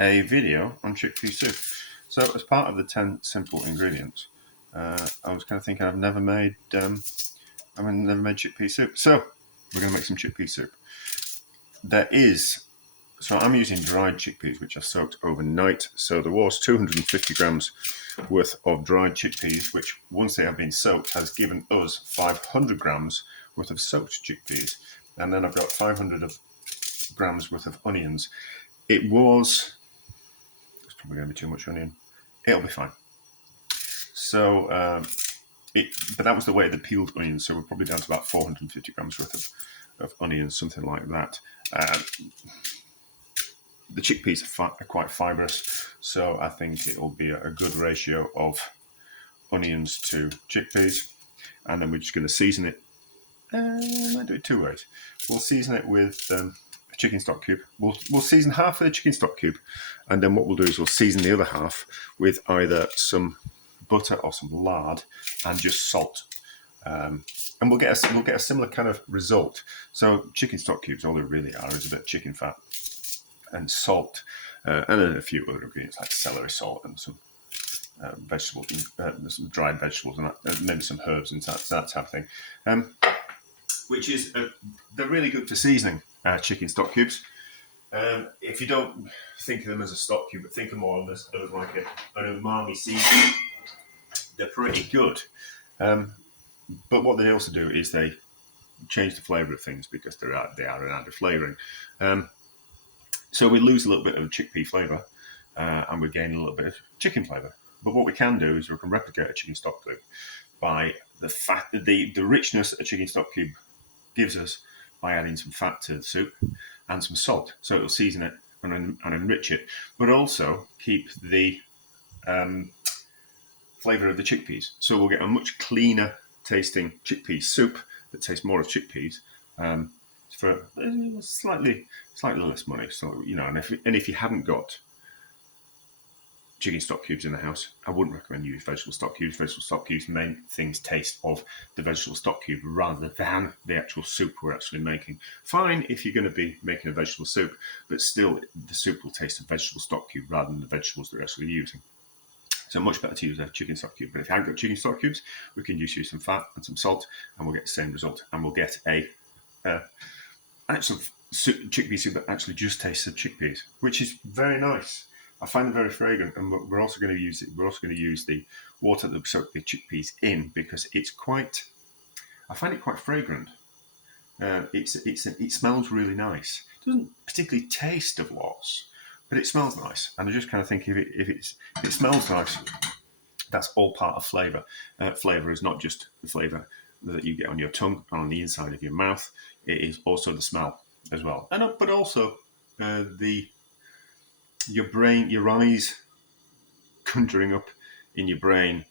a video on chickpea soup. So as part of the 10 simple ingredients, I was kind of thinking I've never made chickpea soup. So we're going to make some chickpea soup. So I'm using dried chickpeas, which I've soaked overnight. So there was 250 grams worth of dried chickpeas, which once they have been soaked has given us 500 grams worth of soaked chickpeas. And then I've got 500 grams worth of onions. It's probably going to be too much onion. It'll be fine. So, but that was the weight of the peeled onions. So we're probably down to about 450 grams worth of onions, something like that. The chickpeas are quite fibrous, so I think it'll be a good ratio of onions to chickpeas. And then we're just going to season it. I might do it two ways. We'll season it with a chicken stock cube. We'll season half of the chicken stock cube, and then what we'll do is we'll season the other half with either some butter or some lard and just salt. And we'll get a similar kind of result. So chicken stock cubes, all they really are is a bit of chicken fat and salt, and then a few other ingredients like celery salt and some vegetables, some dried vegetables, and maybe some herbs and that type of thing. Which is they're really good for seasoning chicken stock cubes. If you don't think of them as a stock cube, but think of more of them as like an umami seasoning, they're pretty good. But what they also do is they change the flavour of things because they are an added flavouring. So we lose a little bit of chickpea flavour, and we gain a little bit of chicken flavour. But what we can do is we can replicate a chicken stock cube by the richness that a chicken stock cube gives us by adding some fat to the soup and some salt. So it'll season it and enrich it, but also keep the flavour of the chickpeas. So we'll get a much cleaner tasting chickpea soup that tastes more of chickpeas for slightly less money. So and if you haven't got chicken stock cubes in the house, I wouldn't recommend use vegetable stock cubes. Vegetable stock cubes make things taste of the vegetable stock cube rather than the actual soup we're actually making. Fine if you're going to be making a vegetable soup, but still the soup will taste of vegetable stock cube rather than the vegetables that we're actually using. So much better to use a chicken stock cube. But if you haven't got chicken stock cubes, we can just use some fat and some salt, and we'll get the same result. And we'll get a actual chickpea soup that actually just tastes of chickpeas, which is very nice. I find them very fragrant, and we're also going to use it. We're also going to use the water that we soak the chickpeas in because I find it quite fragrant. It smells really nice. It doesn't particularly taste of lots, but it smells nice. And I just kind of think if it smells nice, that's all part of flavour. Flavour is not just the flavour that you get on your tongue and on the inside of your mouth. It is also the smell as well, but also your brain, your eyes conjuring up in your brain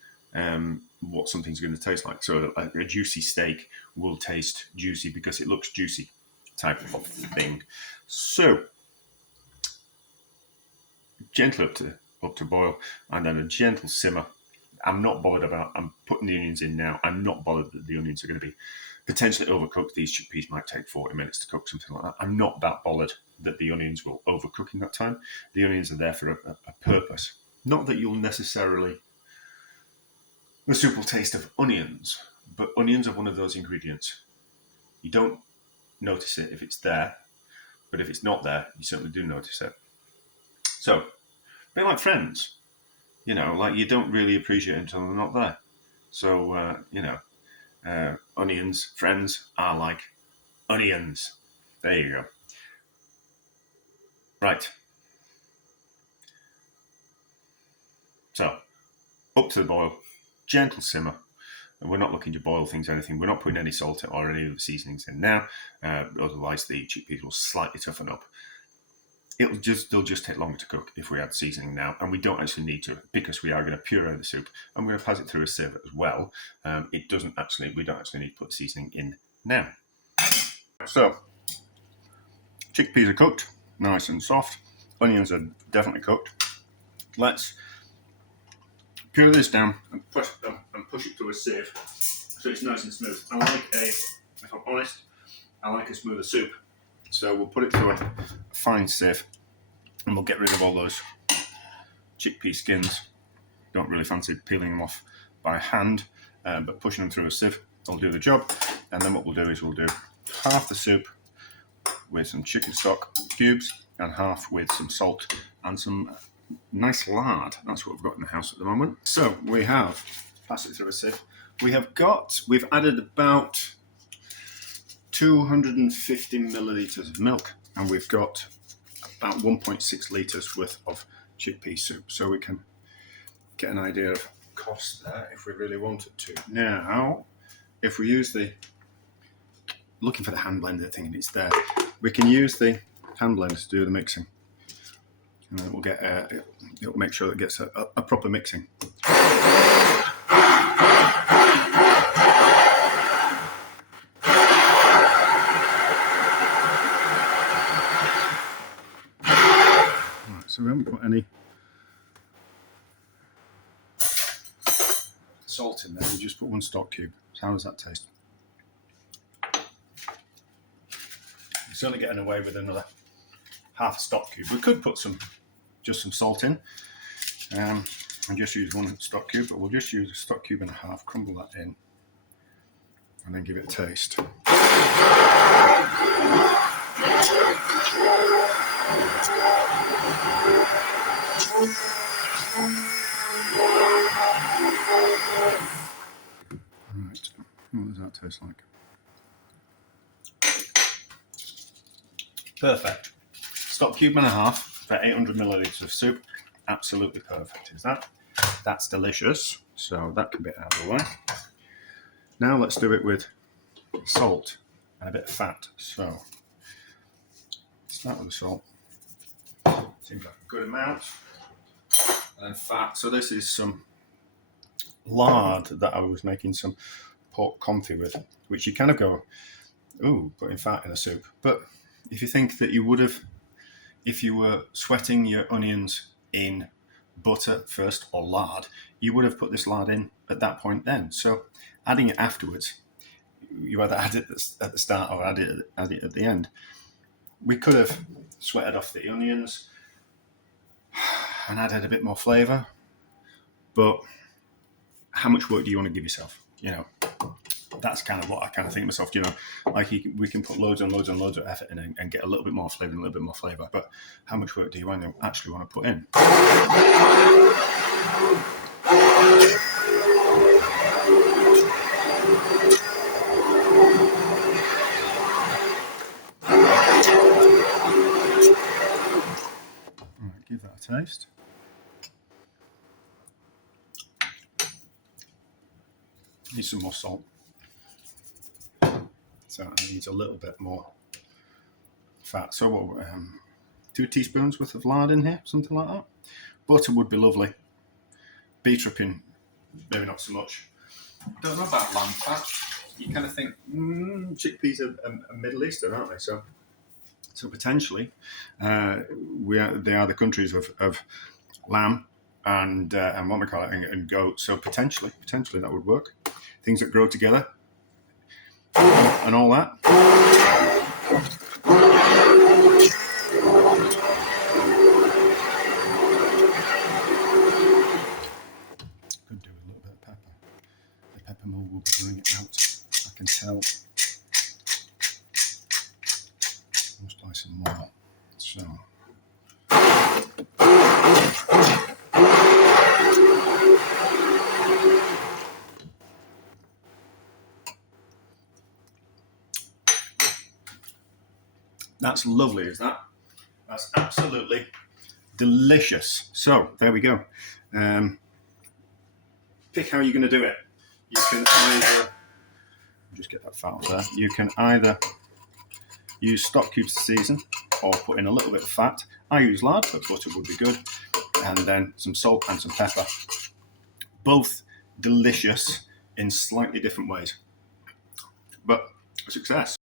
what something's going to taste like. So a juicy steak will taste juicy because it looks juicy, type of thing. So gentle up to boil, and then a gentle simmer. I'm putting the onions in now. I'm not bothered that the onions are going to be potentially overcooked. These chickpeas might take 40 minutes to cook, something like that. I'm not that bothered that the onions will overcook in that time. The onions are there for a purpose. Not that the soup will taste of onions, but onions are one of those ingredients. You don't notice it if it's there, but if it's not there, you certainly do notice it. So, a bit like friends, like you don't really appreciate it until they're not there. So, onions, friends are like onions. There you go. Right. So, up to the boil, gentle simmer. And we're not looking to boil things or anything. We're not putting any salt or any of the seasonings in now. Otherwise, the chickpeas will slightly toughen up. They'll just take longer to cook if we add seasoning now, and we don't actually need to because we are going to puree the soup and we're going to pass it through a sieve as well. We don't actually need to put the seasoning in now. So, chickpeas are cooked, nice and soft. Onions are definitely cooked. Let's puree this down and push it through a sieve so it's nice and smooth. If I'm honest, I like a smoother soup. So we'll put it through a fine sieve And we'll get rid of all those chickpea skins. Don't really fancy peeling them off by hand, but pushing them through a sieve will do the job. And then what we'll do is we'll do half the soup with some chicken stock cubes and half with some salt and some nice lard. That's what we've got in the house at the moment. So we have, pass it through a sieve, we've added about 250 millilitres of milk, and we've got about 1.6 litres worth of chickpea soup, so we can get an idea of cost there if we really wanted to. Now, if we use looking for the hand blender thing and it's there, we can use the hand blender to do the mixing, and then it'll make sure it gets a proper mixing. So we haven't put any salt in there, we just put 1 stock cube. So how does that taste? We're certainly getting away with another half a stock cube. We could put just some salt in and just use 1 stock cube, but we'll just use a stock cube and a half, crumble that in, and then give it a taste. Right, what does that taste like? Perfect. Stock cube and a half for 800 millilitres of soup. Absolutely perfect, is that? That's delicious. So that can be out of the way. Now let's do it with salt and a bit of fat. So start with the salt. Seems like a good amount. And then fat. So this is some lard that I was making some pork confit with, which you kind of go, ooh, putting fat in a soup. But if you think that you would have, if you were sweating your onions in butter first or lard, you would have put this lard in at that point then. So adding it afterwards, you either add it at the start or add it at the end. We could have sweated off the onions and added a bit more flavour, but how much work do you want to give yourself? You know, that's kind of what I kind of think to myself, you know, like we can put loads and loads and loads of effort in and get a little bit more flavour and a little bit more flavour, but how much work do you actually want to put in? All right, give that a taste. Need some more salt. So it needs a little bit more fat. So what, 2 teaspoons worth of lard in here, something like that. Butter would be lovely. Beef dripping, maybe not so much. Don't know about lamb fat. You kind of think, chickpeas are Middle Eastern, aren't they? So potentially, they are the countries of lamb and what we call it, and goat. So potentially that would work. Things that grow together and all that. Could do a little bit of pepper. The pepper mill will bring it out, I can tell. Let's apply some more. So. That's lovely, is that? That's absolutely delicious. So there we go. Pick how you're going to do it. You can either just get that fat off there. You can either use stock cubes to season or put in a little bit of fat. I use lard, but butter would be good. And then some salt and some pepper. Both delicious in slightly different ways. But a success.